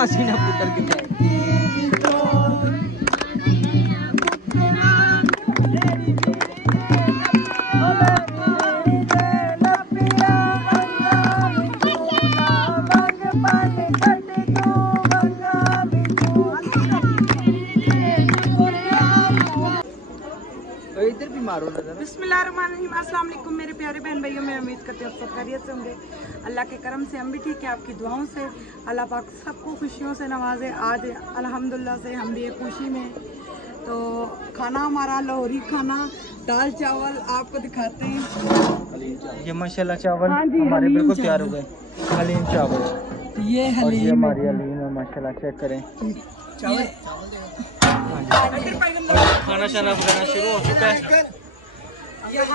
हसीना पुत्र की इधर भी मारो नजर। बिस्मिल्लाहिर्रहमानिर्रहीम, अस्सलाम वालेकुम मेरे प्यारे बहन भाइयों, मैं उम्मीद करती हूँ आप सब खैरियत से होंगे। अल्लाह के करम से हम भी ठीक है, आपकी दुआओं से अल्लाह पाक सबको खुशियों से नवाजे। आज अल्हम्दुलिल्लाह से हम भी खुशी में, तो खाना हमारा लाहौरी खाना दाल चावल आपको दिखाते हैं। ये माशाल्लाह चावल हाँ जी, हमारे हलीम बिल्कुल चावल। तैयार हो गए। हलीम चावल, ये और ये हलीम हमारी हलीम है माशाल्लाह, चेक करें। चावल खाना शाना बनाना शुरू हो चुका है,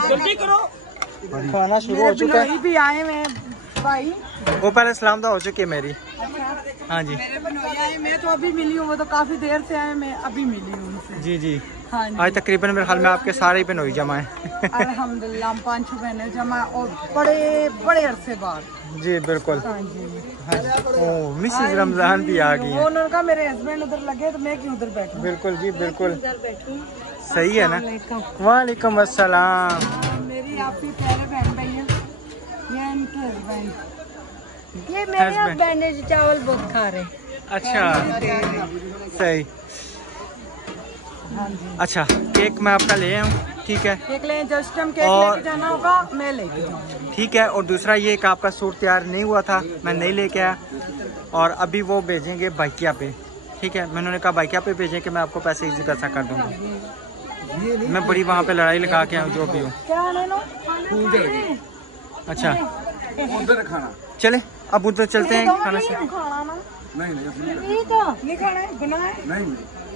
जल्दी करो। खाना शुरू हो चुका है। भी आए हुए हैं भाई, वो पहले सलाम तो हो चुकी है मेरी। हाँ जी, मेरे बनोई आए, मैं तो अभी मिली हूँ, वो तो काफी देर से आए, मैं अभी मिली हूँ उनसे। जी जी, हाँ जी। आज तकरीबन मेरे ख्याल में आपके सारे ही बनोई जमा है। अल्हम्दुलिल्लाह हम 5-6 बहनें जमा, और बड़े बड़े अरसे बाद। जी बिल्कुल। हाँ जी। हाँ जी। ओह, मिसेस रमजान भी आ गई वो है। उनका मेरे हस्बैंड उधर लगे तो मैं क्यों उधर बैठूं। बिल्कुल जी बिल्कुल, उधर बैठूं। सही है ना। वालेकुम अस्सलाम। मेरी आपकी प्यारे बहन भैया, ये इनके हस्बैंड, ये मेरे हस्बैंड है, चावल बहुत खा रहे। अच्छा सही। हाँ जी। अच्छा, केक मैं आपका ले आऊँ, ठीक है। एक ले, जस्ट हम केक और- लेके जाना होगा, मैं लेके जाऊंगी। ठीक है। और दूसरा ये कि आपका सूट तैयार नहीं हुआ था, मैं नहीं लेके आया, और अभी वो भेजेंगे बाइकिया पे, ठीक है। मैंने कहा बाइकिया पे भेजें कि मैं आपको पैसे इजी पैसा कर दूँगा। मैं बड़ी वहाँ पे लड़ाई लगा के आऊँ जो भी हूँ। क्या ले लो। अच्छा उधर खाना चले, अब उधर चलते हैं खाना से। खाना ना नहीं ये तो नहीं खाना है, बनाए। नहीं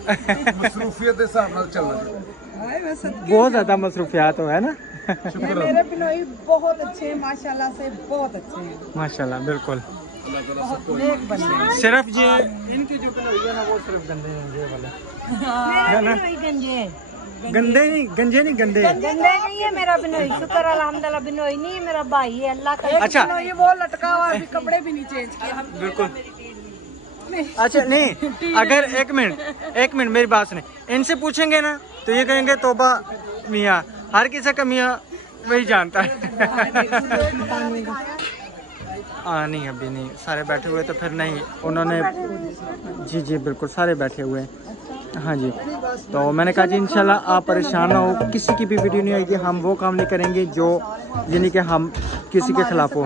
मसरूफियत के हिसाब से चलना चाहिए। हाय मैं सच्ची बहुत ज्यादा मसरूफियात हो है ना। ये मेरे बिनोई बहुत अच्छे हैं, माशाल्लाह से बहुत अच्छे हैं, माशाल्लाह बिल्कुल। बहुत नेक बंदे। सिर्फ ये इनकी जो बिनोई है ना, वो सिर्फ गंदे हैं ये वाले, है ना। गंजे गंदे नहीं, गंजे नहीं, गंदे। गंदे नहीं है मेरा बिनोई, शुक्र अल्हम्दुलिल्लाह। बिनोई नहीं है, मेरा भाई है, अल्लाह का। अच्छा बिनोई वो लटका हुआ, अभी कपड़े भी नहीं चेंज किए। बिल्कुल। अच्छा नहीं, अगर एक मिनट मेरी बात सुने, इनसे पूछेंगे ना तो ये कहेंगे तोबा मियाँ, हर किसी का मियाँ वही जानता है। नहीं अभी नहीं, सारे बैठे हुए तो फिर नहीं, उन्होंने जी जी बिल्कुल सारे बैठे हुए हैं। हाँ जी, तो मैंने कहा जी इंशाल्लाह आप परेशान ना हो, किसी की भी वीडियो नहीं आएगी, हम वो काम नहीं करेंगे जो यानी कि हम किसी के खिलाफ हो।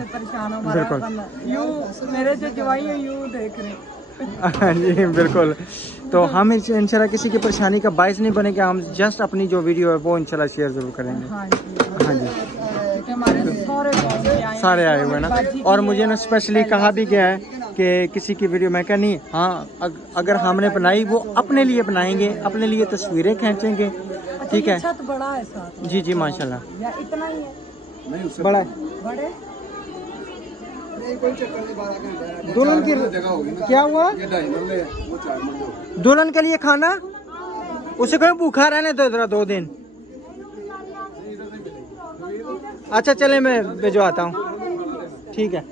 बिल्कुल यूं मेरे जो जवाई है यूं देख रहे। हाँ जी बिल्कुल। तो हम इंशाल्लाह किसी की परेशानी का बायस नहीं बनेंगे, हम जस्ट अपनी जो वीडियो है वो इंशाल्लाह शेयर जरूर करेंगे। हाँ जी, हाँ जी, हमारे सारे आए हुए हैं ना। और मुझे ना स्पेशली कहा भी गया है कि किसी की वीडियो, मैं कहा नहीं, हाँ अगर हमने बनाई वो अपने लिए बनाएंगे, अपने लिए तस्वीरें खींचेंगे, ठीक है। छत बड़ा है साथ, जी जी माशाल्लाह, या इतना ही है, नहीं उससे बड़ा है। बड़े दुल्हन की जगह होगी ना। क्या हुआ, ये 2.5 मरले है, वो 4 मरले होगी। दुल्हन के लिए खाना, उसे कहीं भूखा रहने दो जरा 2 दिन। अच्छा चले मैं भिजवाता हूँ, ठीक है।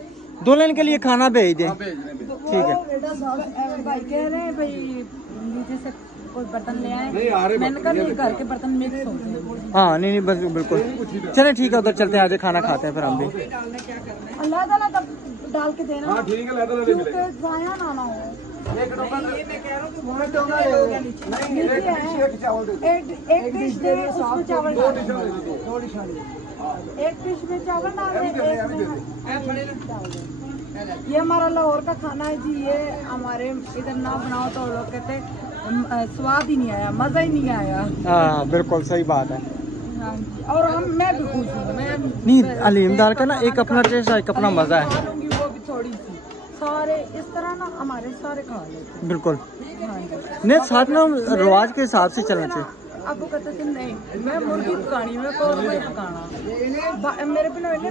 दुल्हन के लिए खाना भेज दें, ठीक है। भाई कह रहे हैं भाई नीचे से कोई बर्तन ले आए, नहीं आ रहे मैंने कहा नहीं, घर के बर्तन मिक्स होते हैं। हाँ नहीं नहीं बस बिल्कुल, चलें ठीक है, उधर चलते हैं, आज खाना खाते हैं फिर हम भी। अल्लाह ताला तब डाल के देना, हाँ ठीक है, लाता ले मिलेगा। क्योंकि जाया ना ना हो। एक डोंगा नहीं, एक चावल दे। एक डिश दे, उसमें चावल डाल दे। दो डिशा ले। एक डिश में चावल डाल दे, एक में चावल दे। ये हमारा लाहौर का खाना है जी, ये हमारे इधर ना बनाओ तो लोग कहते हैं स्वाद ही नहीं आया, मजा ही नहीं आया। हाँ बिल्कुल सही बात है। हाँ जी, और मैं भी खुश हूँ, मैं नहीं हलीम दाल का ना एक अपना टेस्ट है, एक अपना मजा है। खा लूंगी, वो भी थोड़ी सी, सारे इस तरह ना हमारे सारे खा लेते हैं। बिल्कुल हाँ जी, नहीं, साथ ना रिवाज के हिसाब से चलना चाहिए। अब वो कहते थे नहीं मैं मुर्गी पकानी, मैं कौरमा ही पकाना, मेरे बिना ये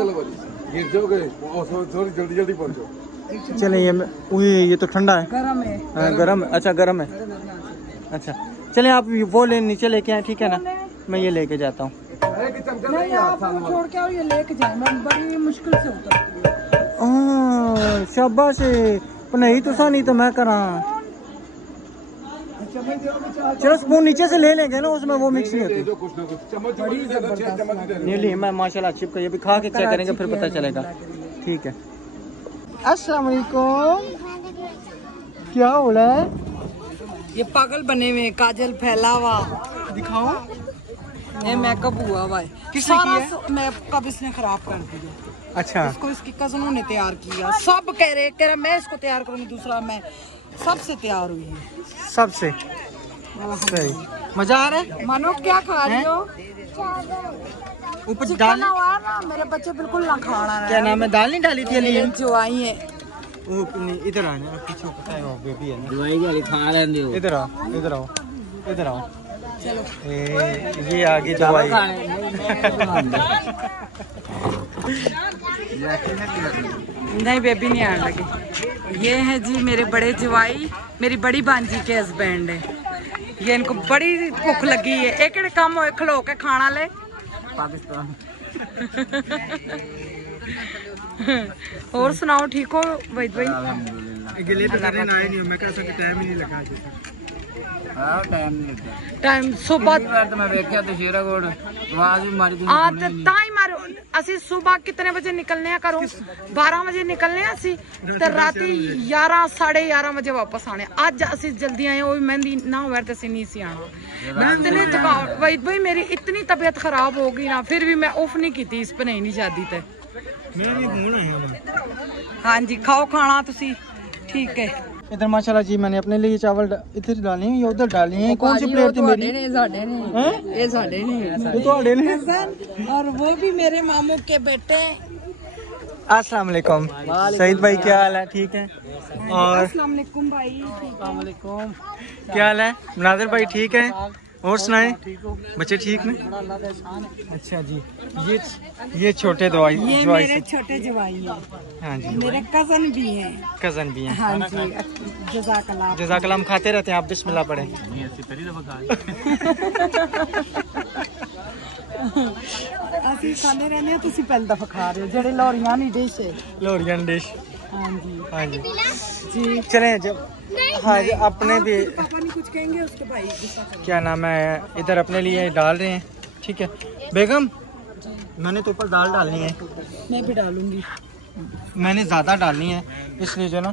लो भाई, गिर जाओगे और थोड़ी जल्दी जल्दी पहुंचो। चले ये तो ठंडा है। गरम है। हाँ गरम है, अच्छा गरम है। अच्छा चले आप वो ले नीचे लेके आए, ठीक है ना, मैं ये लेके जाता हूँ। नहीं आप वो छोड़ के आओ, ये लेके जाए, मैं बड़ी मुश्किल से उतरती हूँ। शाबाश, नहीं तो नहीं तो मैं करा। चलो स्पून नीचे से ले लेंगे ना, उसमें वो मिक्स नहीं होती। कुछ ना कुछ चम्मच नहीं ली मैं माशाल्लाह अच्छी ये भी खा के चेक करेंगे फिर पता चलेगा। ठीक है। अस्सलाम वालेकुम, क्या हो रहा है? ये पागल बने हुए, काजल फैला हुआ, दिखाओ। ये मेकअप हुआ हुआ है। किसने सारा किया? मेकअप इसने खराब कर दिया। अच्छा, इसको इसकी कजनों ने तैयार किया। सब कह रहे मैं इसको तैयार करूंगी, दूसरा मैं सबसे तैयार हुई है। सबसे सही। मजा आ रहा है? मानो क्या खा रही हो? ऊपर चिकन दाल हुआ ना, मेरे बच्चे बिल्कुल ना खाना रहे। क्या नाम है? दाल नहीं डाली थी अली? जो आई है इधर आना पीछे, पता है वो बेबी है ना। खा रहे हो। इधर आओ, इधर आओ, इधर आओ। चलो ये आगे दवाई। नहीं बेबी नहीं आने लगी। ये है जी मेरे बड़े जवाई, मेरी बड़ी भांजी के हस्बैंड है। ये इनको बड़ी भूख लगी है, एक काम हो खलो के खाना ले। पाकिस्तान। और सुनाओ, ठीक हो वहीद भाई? गिले तो करने आए नहीं, मैं कह सकता टाइम ही नहीं लगा। टाइम नहीं लगता। टाइम सुबह तो मैं देखा तो शेराकोट आवाज भी मारी थी। ताई मारो ਅਸੀਂ सुबह कितने बजे निकलने हैं करो? 12 बजे निकलने हैं ਅਸੀਂ ਤੇ ਰਾਤੀ 11 11:30 ਵਜੇ ਵਾਪਸ ਆਣੇ। ਅੱਜ ਅਸੀਂ ਜਲਦੀ ਆਏ, ਉਹ ਵੀ ਮਹਿੰਦੀ ਨਾ ਹੋਵੇ ਤੇ ਅਸੀਂ ਨਹੀਂ ਸੀ ਆਣਾ। मैं इतने थकावट वहीद भाई, मेरी इतनी तबीयत खराब हो गई ना, फिर भी मैं ऑफ नहीं की थी इस पर नहीं शादी ते। हाँ जी, खाओ खाना तुसी, ठीक है। इधर माशाल्लाह जी मैंने अपने लिए चावल इधर डाले हैं या उधर डाले हैं? कौन सी प्लेट थी मेरी? और वो भी मेरे मामू के बेटे। अस्सलाम वालेकुम सईद भाई, क्या हाल है? ठीक है। और अस्सलाम वालेकुम भाई। क्या हाल है? मुनाजिर भाई ठीक है। और सुनाए बच्चे ठीक ने? अच्छा जी, ये छोटे दवाई ये मेरे छोटे जवाई है। हाँ जी, मेरे कजन भी हैं। कजन भी हैं। हाँ जी, जज़ाकल्लाह। जज़ाकल्लाह। हम खाते रहते हैं, आप बिस्मिल्लाह पढ़ें। ਅਸੀਂ ਖਾਂਦੇ ਰਹਿੰਦੇ ਹਾਂ, ਤੁਸੀਂ ਪਹਿਲੀ ਦਫਾ ਖਾ ਰਹੇ ਹੋ ਜਿਹੜੇ ਲੋਰੀਆਂ ਨਹੀਂ डिश है। लोरियन डिश। हाँ जी हाँ जी जी। चलें जब। हाँ जी, अपने भी पापा नहीं कुछ कहेंगे, उसके भाई गुस्सा करेंगे। क्या नाम है, इधर अपने लिए डाल रहे हैं। ठीक है बेगम, मैंने तो ऊपर दाल डालनी है। मैं भी डालूंगी। मैंने ज़्यादा डालनी है, इसलिए जो ना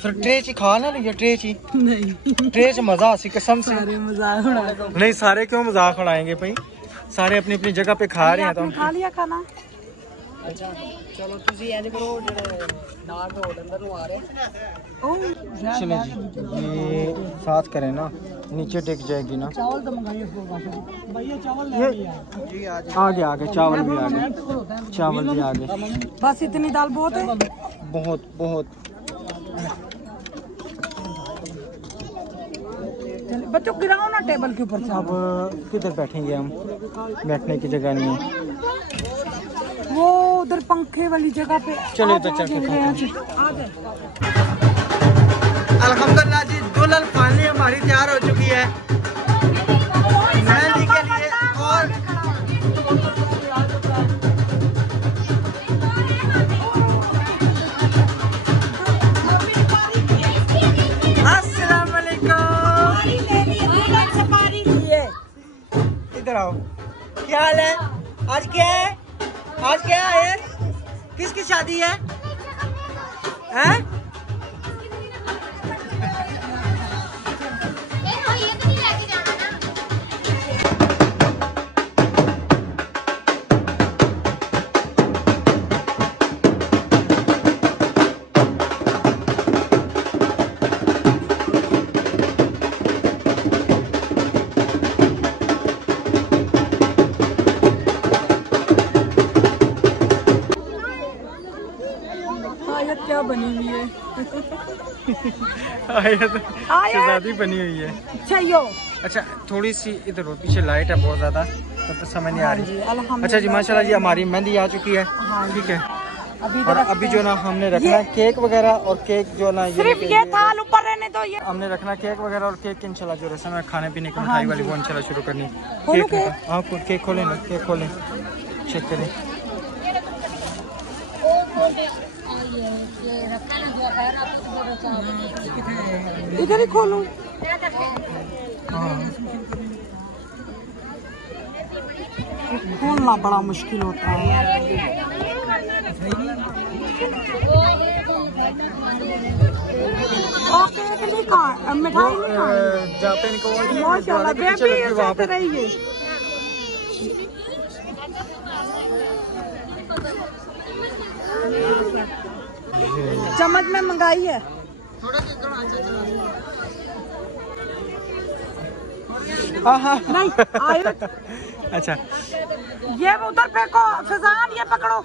फिर ट्रे ची खा ना लिया। ट्रे ची नहीं, ट्रे च मज़ा आसी कसम से। सारे मजाक उड़ा दो। नहीं सारे क्यों मजाक उड़ाएंगे भाई, सारे अपनी अपनी जगह पे खा रहे हैं तो खा लिया खाना। अच्छा चलो ਤੁਸੀਂ ਇੰਜ ਕਰੋ, ਜਿਹੜੇ ਨਾਲ ਢੋਲ ਅੰਦਰ ਨੂੰ ਆ ਰਹੇ। चले जी, ये साथ करें ना, नीचे टिक जाएगी ना। चावल तो मंगाइए भैया, चावल ले आइए। आगे आगे चावल भी आगे, चावल भी आगे। बस इतनी दाल बहुत है। बहुत बहुत। बच्चों गिराओ ना टेबल के ऊपर से। अब किधर बैठेंगे हम, बैठने की जगह नहीं है। वो उधर पंखे वाली जगह पे। चलो इधर चल के खाते हैं। अल्हम्दुलिल्लाह जी, दुल्हन फाइनली हमारी तैयार हो चुकी है मेहंदी के लिए। और अस्सलाम वालेकुम, इधर आओ। क्या हाल है? आज क्या है? आज क्या है? किसकी शादी है? हैं? क्या बनी हुई है? शहजादी बनी हुई है। अच्छा यो, अच्छा थोड़ी सी इधर और पीछे लाइट है बहुत ज्यादा, तो समझ नहीं आ रही। अच्छा जी माशाल्लाह जी, हमारी मेहंदी आ चुकी है। ठीक है, और अभी जो ना हमने रखना है केक वगैरह, और केक जो ना सिर्फ ये थाल ऊपर रहने दो। ये हमने रखना केक वगैरह, और केक इंशाल्लाह जो रस्म है खाने पीने की मिठाई वाली वो इंशाल्लाह शुरू करनी। केक हाँ, केक खोलें ना, केक खोलें, चेक करें। इधर ही खोलूं। खोलना बड़ा मुश्किल होता है। ओके इतनी कहाँ मिठाई नहीं माशाल्लाह बेबी वहाँ पे रहिए। चम्मच में मंगाई है। नहीं आयो। अच्छा ये उधर फेंको फजान, ये पकड़ो।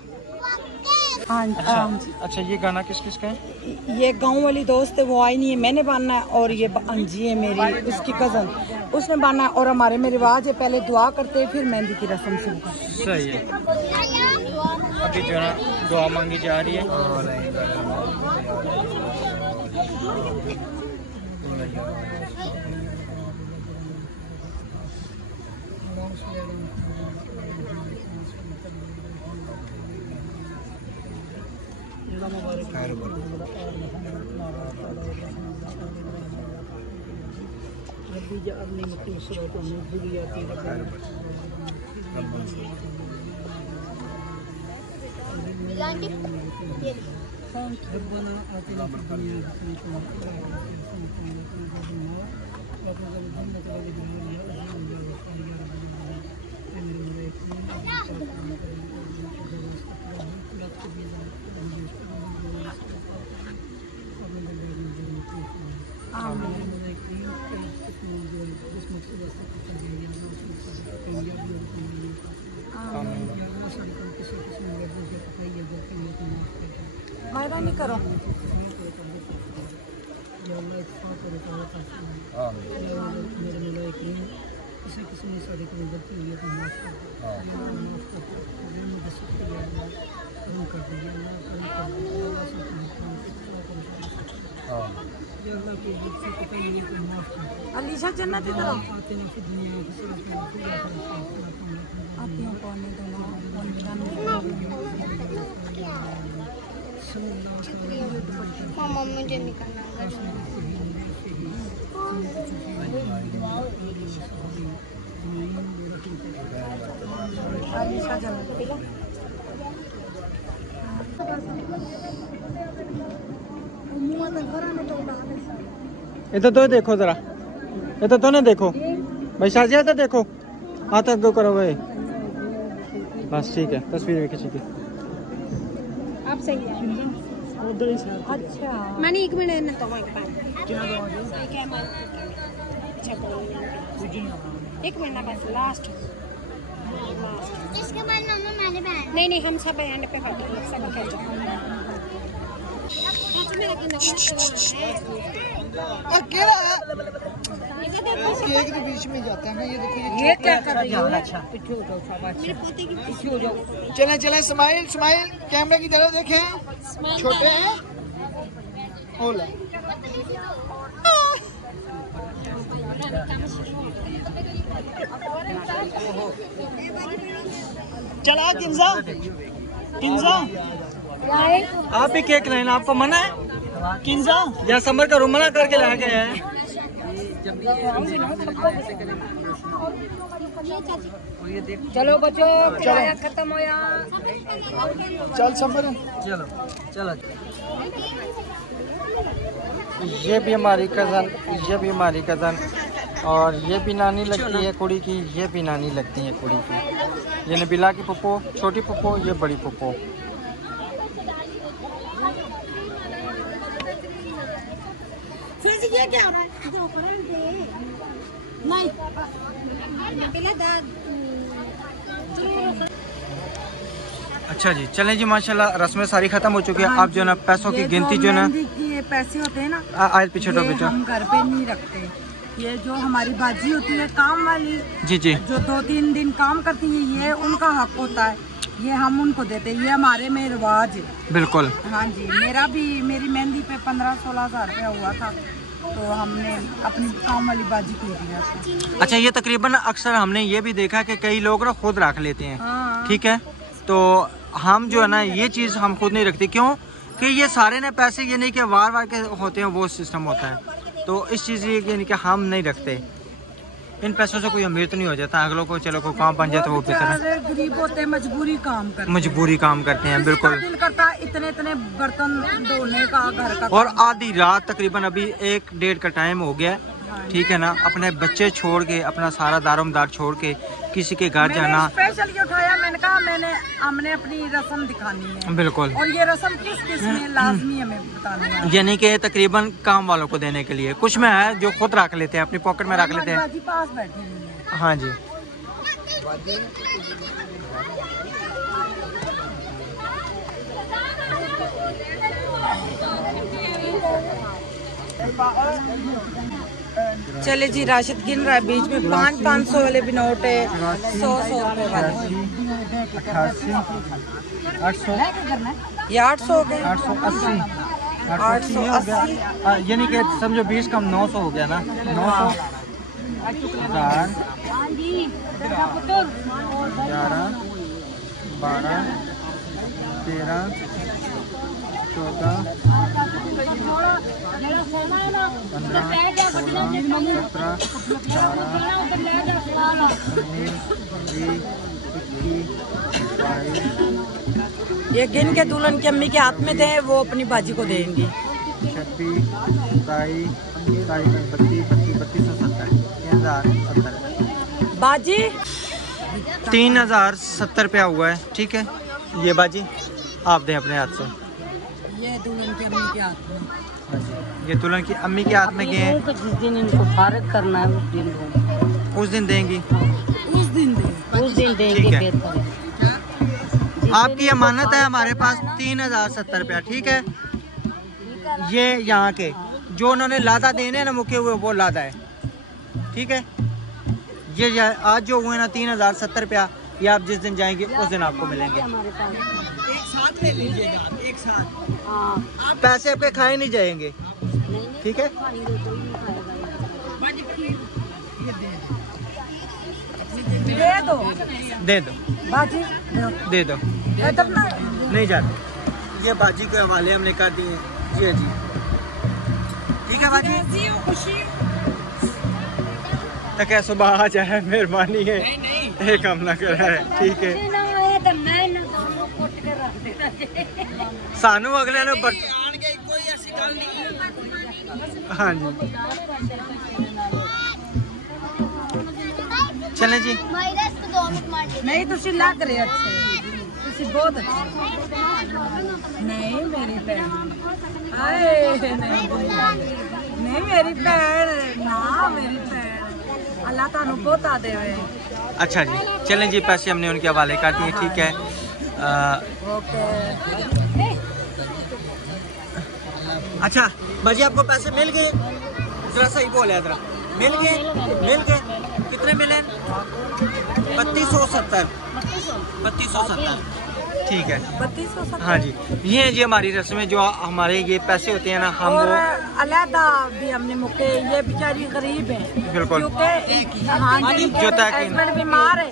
हाँ जी। अच्छा ये गाना किस किस का है? ये गांव वाली दोस्त है, वो आई नहीं है, मैंने बांधना है। और ये अंजी है मेरी, उसकी कजन, उसने बांधना है। और हमारे में रिवाज है पहले दुआ करते हैं फिर मेहंदी की रस्म शुरू करते हैं। सही है। अभी जो है दुआ मांगी जा रही है। मायरा नहीं करो। अलीशा जन्नत इधर आओ। मामा मुझे निकलना है। अलीशा जन्नत इधर तो देखो जरा, इधर तो ना देखो भाई शाजिया, इधर देखो, हाथ आगे करो भाई, बस ठीक है। तस्वीर में किसी की आप सही है। अच्छा मैंने 1 मिनट ना तो एक बार 1 मिनट बस लास्ट। इसके बाद मम्मा मैंने बहन नहीं हम सब एंड पे करते हैं सब खेलते हैं। केक के बीच में जाता है ना, ये देखो ये क्या कर रही हो? अच्छा चलें चलें, स्माइल स्माइल, कैमरे की तरफ देखें, छोटे हैं ओला। चला किंजा किंजा, आप भी केक लेना, आपको मना है? किंजा या समर का रूम मना करके ला गए हैं? चलो बच्चों किराया खत्म हो या चल समर, चलो चलो। ये भी हमारी कज़न, ये भी हमारी कज़न, और ये भी नानी लगती है कुड़ी की, ये भी नानी लगती है कुड़ी की। ये नबीला की पप्पो, छोटी पप्पो, ये बड़ी पप्पो। ये क्या हो रहा है? नहीं अच्छा जी, चलें जी, माशाल्लाह रस्में सारी खत्म हो चुकी है। अब जो ना पैसों की गिनती जो ना, ये पैसे होते हैं ना, आज पीछे ये हम घर पे नहीं रखते। ये जो हमारी बाजी होती है काम वाली, जी जी, जो 2-3 दिन काम करती है, ये उनका हक होता है, ये हम उनको देते हैं। ये हमारे में रिवाज है। बिल्कुल। हाँ जी, मेरी मेहंदी पे 15-16 हज़ार रुपया हुआ था, तो हमने अपनी काम वाली बाजी को दिया था। अच्छा, ये तकरीबन अक्सर हमने ये भी देखा कि कई लोग ना खुद रख लेते हैं, हाँ। ठीक है, तो हम जो है ना ये चीज़ हम खुद नहीं रखते। क्यों? कि ये सारे ना पैसे ये नहीं कि वार वार के होते हैं, वो सिस्टम होता है। तो इस चीज़ यानी कि हम नहीं रखते, इन पैसों से कोई अमीर तो नहीं हो जाता। अगलों को चलो कोई काम बन जाए तो वो बेहतर, गरीब होते हैं, मजबूरी काम करते हैं। बिल्कुल, दिल करता है इतने बर्तन धोने का, घर का। और आधी रात तकरीबन अभी 1-1:30 का टाइम हो गया, ठीक है ना। अपने बच्चे छोड़ के, अपना सारा दारोमदार छोड़ के किसी के घर जाना, स्पेशल ये उठाया, मैंने कहा हमने अपनी रस्म दिखानी है। बिल्कुल, और ये रस्म किस में लाजमी हमें बतानी है, यानी कि तकरीबन काम वालों को देने के लिए। कुछ में है जो खुद रख लेते हैं, अपनी पॉकेट में रख लेते हैं। बाजी पास बैठी हुई है। हाँ जी, चले जी, राशिद गिन रहा है बीच में 500-500 वाले भी नोट है, 100-100 रुपए वाले। 88, 800, ये 800 हो गए, 880, 880, यानी कि समझो 20 कम 900 हो गया ना। 900, 1000, 11, 12, 13, 14, 15, 16, 17, 18, 19, 20, 21, 22। ये गिन के दुल्हन की अम्मी के हाथ में थे, वो अपनी बाजी को देंगी। 26, 27, 32, 3270, 3070 बाजी 3070 रुपया हुआ है, ठीक है। ये बाजी आप दें अपने हाथ से। ये दुल्हन की अम्मी के हाथ में, ये दुल्हन की अम्मी के हाथ में गए हैं। जिस दिन इनको फारग करना है उस दिन देंगी, उस दिन ठीक है। आपकी अमानत है हमारे पास 3070 रुपया, ठीक है। ये यहाँ के जो उन्होंने लादा देने हैं ना, मुके हुए, वो लादा है, ठीक है। ये आज जो हुए ना 3070 रुपया, ये आप जिस दिन जाएंगे उस दिन आपको मिलेंगे। एक साथ ले लीजिएगा, एक साथ। पैसे आपके खाए नहीं जाएंगे, ठीक है। दे दो बाजी दे दो, इधर ना, नहीं जाते। ये बाजी के हवाले हमने कर दिए। जी जी, ठीक है बाजी। तो क्या सुबह आ जाए, मेहरबानी है, एक हम ना कर है, ठीक है। सानू अगले ने हाँ जी, चले जी। नहीं तुसी लग रहे अच्छे, तुसी बहुत अच्छे। नहीं मेरी भैन, हाय नहीं मेरी भैन, ना मेरी भैन, अल्लाह तानू बहुत आ देवे। अच्छा जी, चलें जी, पैसे हमने उनके हवाले कर दिए, ठीक है। ओके। अच्छा बाजी, आपको पैसे मिल गए? जरा सही बोले, जरा मिल गए? कितने मिले? 3270, 3270, ठीक है। 3270, हाँ जी, ये जी हमारी रस्में, जो हमारे ये पैसे होते हैं ना, हम और वो अलहदा भी हमने मुके, ये बेचारी गरीब है बिल्कुल, क्योंकि हाँ जी, जो तक हस्बैंड बीमार है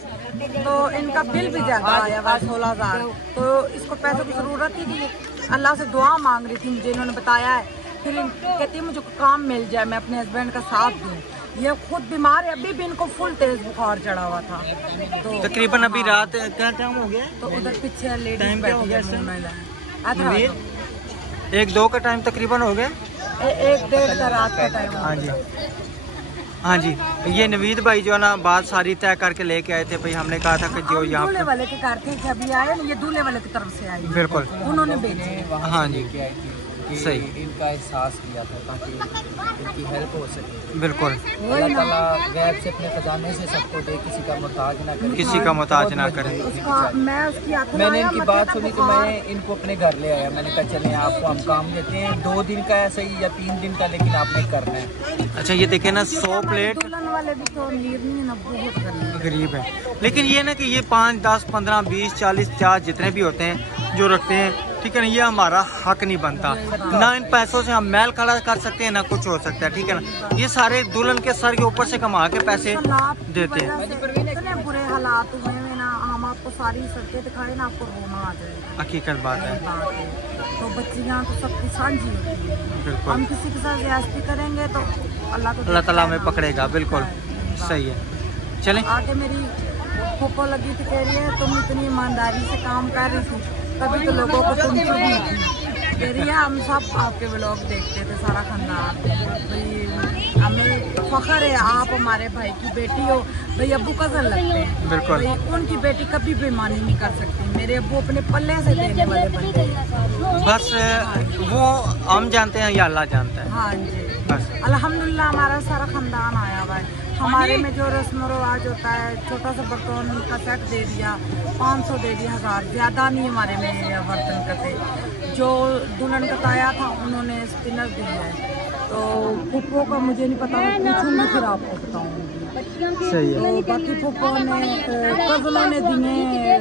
तो इनका बिल भी ज्यादा आया हुआ 16,000। तो इसको पैसों की जरूरत ही थी, अल्लाह से दुआ मांग रही थी, मुझे इन्होंने बताया है। फिर कहती है मुझे काम मिल जाए, मैं अपने हस्बैंड का साथ दूँ। ये खुद बीमार है, अभी भी इनको फुल तेज बुखार चढ़ा हुआ था। तो तकरीबन अभी रात क्या टाइम हो गया? तो उधर पीछे लेडीज टाइम क्या हो गया? 1-2 का टाइम तकरीबन हो गया, 1-1:30 का रात का टाइम। हाँ जी, हाँ जी। ये नवीद भाई जो है ना, बात सारी तय करके लेके आए थे भाई। हमने कहा था कि जो यहाँ दूल्हे वाले के घर थे कि अभी आए, ये दूल्हे वाले की तरफ से आए, बिल्कुल, उन्होंने भेजे। हाँ जी, सही, इनका एहसास किया था ताकि इनकी हेल्प हो सके। बिल्कुल, अल्लाह ताला गैब से अपने खजाने से सबको दे, किसी का मोहताज ना करे, किसी का मोहताज ना करे। मैंने इनकी बात सुनी तो मैंने इनको अपने घर ले आया। मैंने कहा चलें आपको हम काम देते हैं, 2 दिन का ऐसा ही या 3 दिन का, लेकिन आपने करना है। अच्छा ये देखे ना, 100 प्लेट वाले भी तो अमीर नहीं है ना, बहुत गरीब है। लेकिन ये ना कि ये 5, 10, 15, 20, 40, 50 जितने भी होते हैं जो रखते हैं, ठीक है ना, ये हमारा हक नहीं बनता। ना इन पैसों से हम महल खड़ा कर सकते हैं, ना कुछ हो सकता है, ठीक है ना। ये सारे दुल्हन के सर के ऊपर से कमा के पैसे देते हैं। इतने बुरे हालात हुए हैं ना, हम आपको सारी सड़कें दिखाए ना, आपको रोना आ जाएगा। हकीकत बात है। तो बच्चियाँ तो सबकी साझी होती है, बिल्कुल। हम किसी के साथ ज्यादती करेंगे तो अल्लाह ताला हमें पकड़ेगा। बिल्कुल सही है। चलें आगे मेरी फूफो लगी थी, कह रही है तुम इतनी ईमानदारी से काम कर रही थी, तभी तो लोगों को तुम चुनी थी। कह रही है हम सब आपके व्लॉग देखते थे, सारा खानदान, हमें फख्र है आप हमारे भाई की बेटी हो, भाई अब्बू कजन लगते हैं। बिल्कुल। उनकी बेटी कभी बेईमानी नहीं कर सकती, मेरे अब्बू अपने पल्ले से देने वाले बंदे हैं। बस वो हम जानते हैं या अल्लाह जानता है। हाँ जी, बस अल्हम्दुलिल्लाह हमारा सारा खानदान आया हुआ है। हमारे में जो रस्म रिवाज होता है, छोटा सा बर्तन का सेट दे दिया, 500 दे दिया, 1000, ज़्यादा नहीं हमारे में बर्तन करते। जो दुल्हन कटाया था उन्होंने स्पिनर दिया है, तो फूफो का मुझे नहीं पता, पूछूंगी फिर आपको बताऊंगी। सही है। तो बाकी फूफो ने कज़नों ने दिए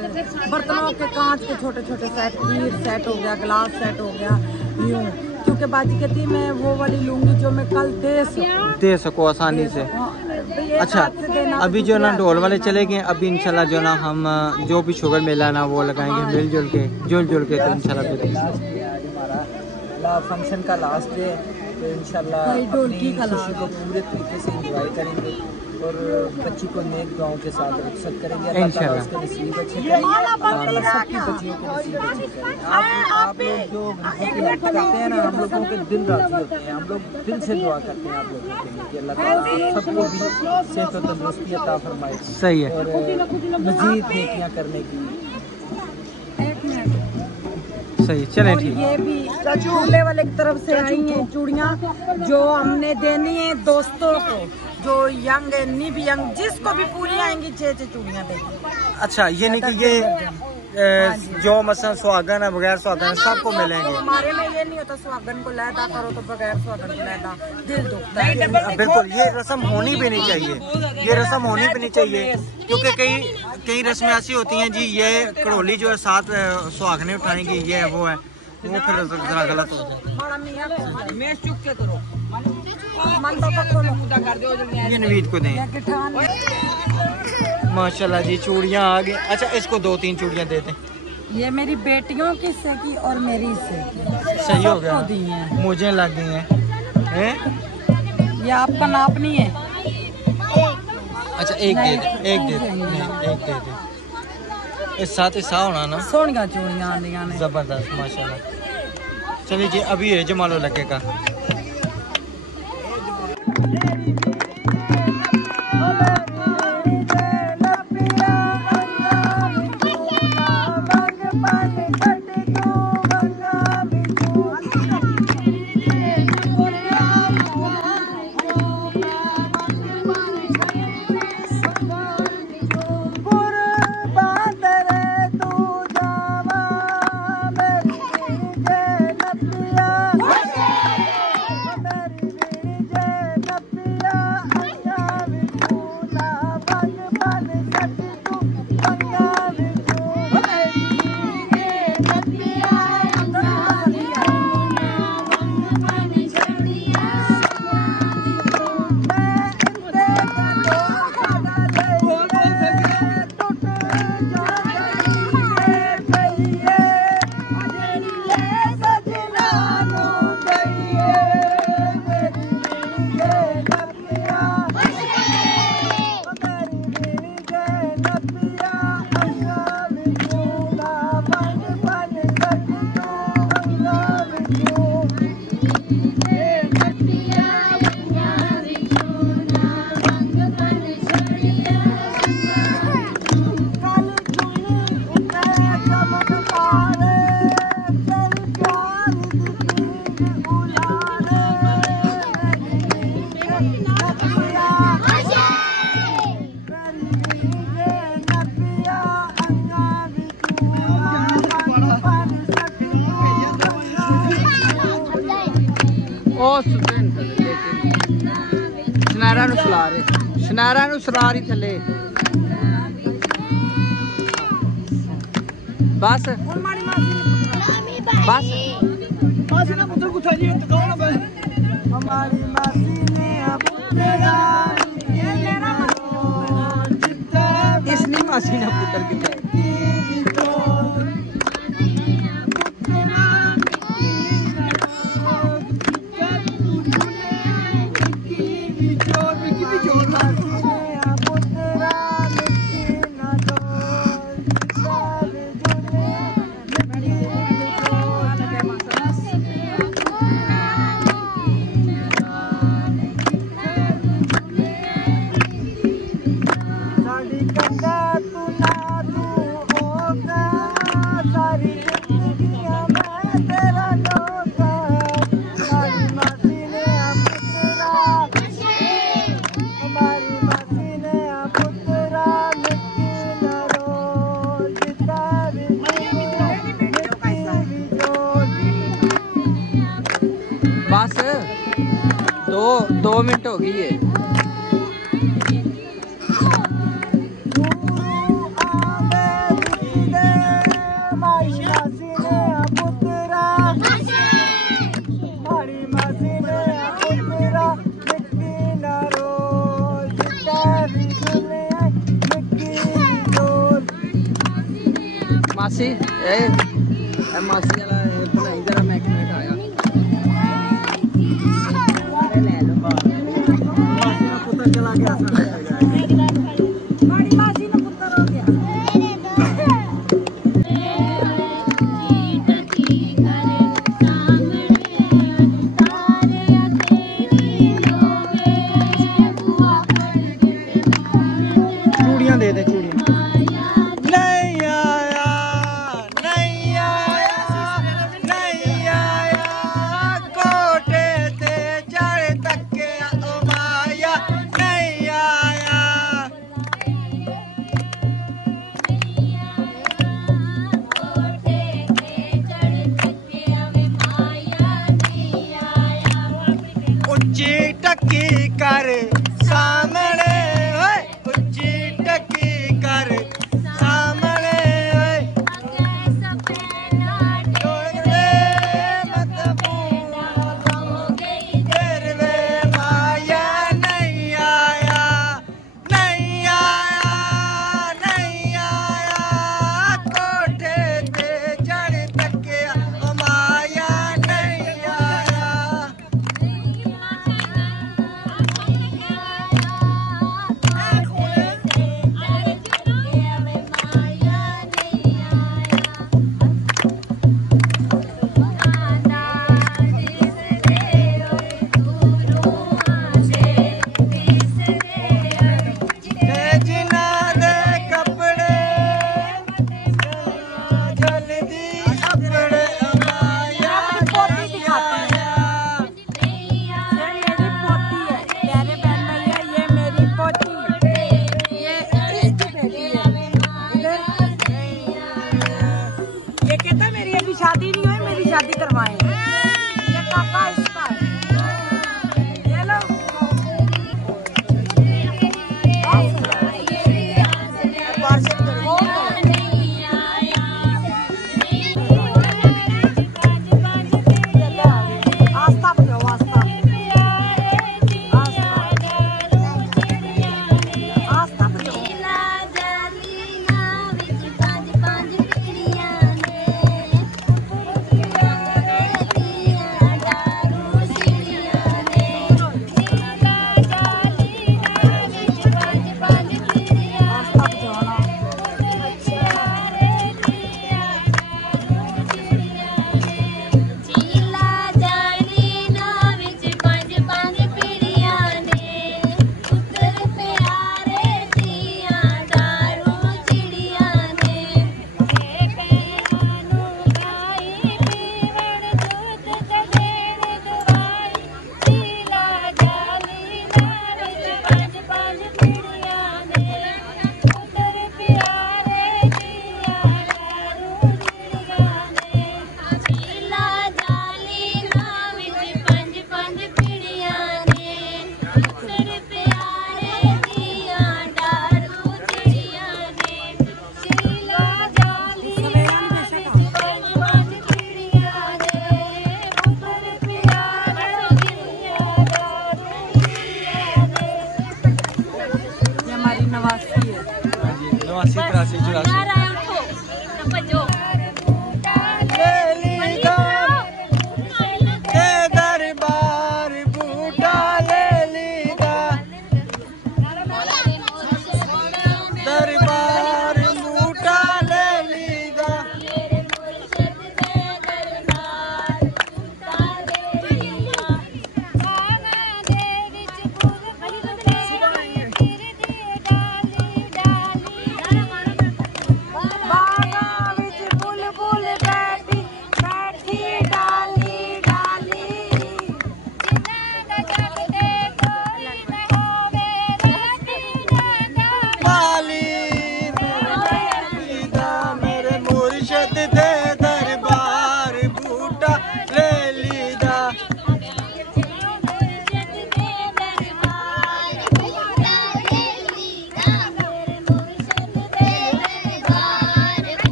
बर्तनों के कांच के छोटे छोटे सेट, खीर सेट हो गया, गिलास सेट हो गया, यूँ, क्योंकि बाजी कहती मैं वो वाली लूँगी जो मैं कल दे सकूँ आसानी से। अच्छा, अभी जो ना ढोल वाले चले गए, अभी इंशाल्लाह जो ना हम जो भी शुगर मेला ना वो लगाएंगे मिलजुल के तो इंशाल्लाह फंक्शन का लास्ट डे, तो इंशाल्लाह अपनी खुशी को पूरे तरीके से एंजॉय करेंगे और बच्ची को नेक दुआओं के साथ रुखसत करेंगे। इंशाल्लाह उसके नसीब अच्छे करेंगे, सबकी बच्चियों के नसीब अच्छे करेंगे। आप लोग जो गरीबों की हेल्प करते हैं ना, हम लोगों के दिल राजी होते हैं, हम लोग दिल से दुआ करते हैं आप लोगों के लिए कि अल्लाह ताला सबको भी सेहत और तंदुरुस्ती अता फरमाए। सही है। और मजीद नेकियां करने की। सही, चलें ठीक। ये भी दूल्हे वाले की तरफ से आई हैं चूड़ियाँ जो हमने देनी है दोस्तों को, जो यंग है, नी भी यंग, जिसको भी पूरी आएंगी 6 चूड़ियाँ देंगी। अच्छा, ये नहीं कि ये जो मसलन सुहागन है बगैर सुहागन सबको मिलेंगे। हमारे में ये नहीं होता सुहागन को लैदा करो तो बगैर सुहागन को लैदा, दिल दुखता है। बिल्कुल, ये रस्म होनी भी नहीं चाहिए, ये रस्म होनी भी नहीं चाहिए, क्योंकि कई रस्में ऐसी होती हैं जी, ये कड़ोली जो है साथ सुहागने उठाएंगी, ये है वो है, वो फिर जरा गलत हो जाए। ये नवीद को दें। माशाल्लाह जी, चूड़ियाँ आ गई। अच्छा, इसको 2-3 चूड़ियाँ दे दें। ये मेरी बेटियों की हिस्से की और मेरी हिस्से की, सही हो गया, दी हैं, मुझे लग गई हैं। ये आपका नाप नहीं है। अच्छा, एक दे दे। इस साथ हिस्सा होना ना, सोनिया चूड़ियाँ आंदियां ने, जबरदस्त माशाल्लाह। चलिए जी, अभी है जमालो लगेगा। शनारा नु सला रही थले बस बस मासी ना पुत्र कुथा जी तो कौन बस हमारी मासी ने अपने इसनी मासी ना पुत्र किथे दो मिनट हो गई है। मासी मासी वाला बनाई जरा, मैं एक मिनट आया। ले लो मासी का पुत्र चला गया, बड़ी मासी का पुत्र हो गया। चूड़ियाँ दे दे, चूड़ियाँ। उच्ची टक्की कर सामने, उच्ची टक्की कर सामने, तेरे वे माया नहीं आया, नहीं आया, नहीं आया, कोठे पे चढ़ तकिया माया नहीं आया।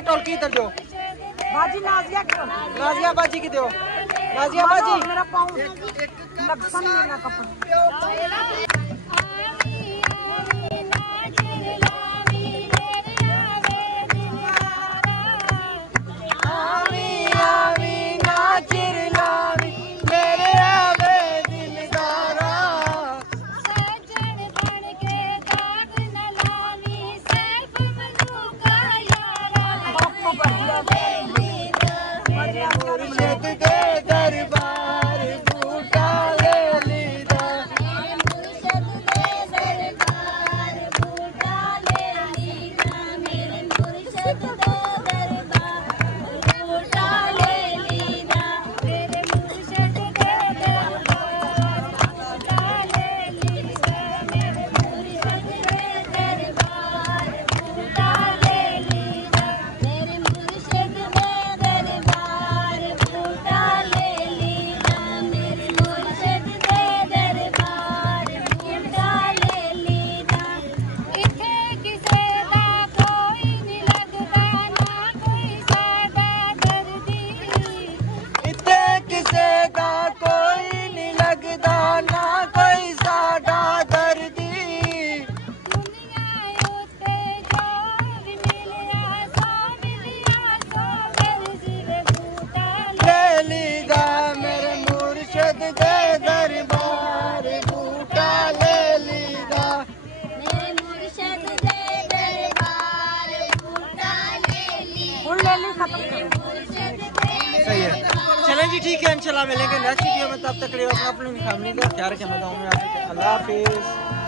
मैं ढोलकी इधर दो बाजी नाजिया क्यों नाजिया बाजी की दो नाजिया बाजी मेरा पाँव लक्षण लेना कपड़ा सही है। चलें जी ठीक है, इंशाल्लाह मिलेंगे नेक्स्ट वीडियो में। तब तक के लिए अपना अपनी फैमिली का ख्याल रखें। मैं अल्लाह हाफिज़।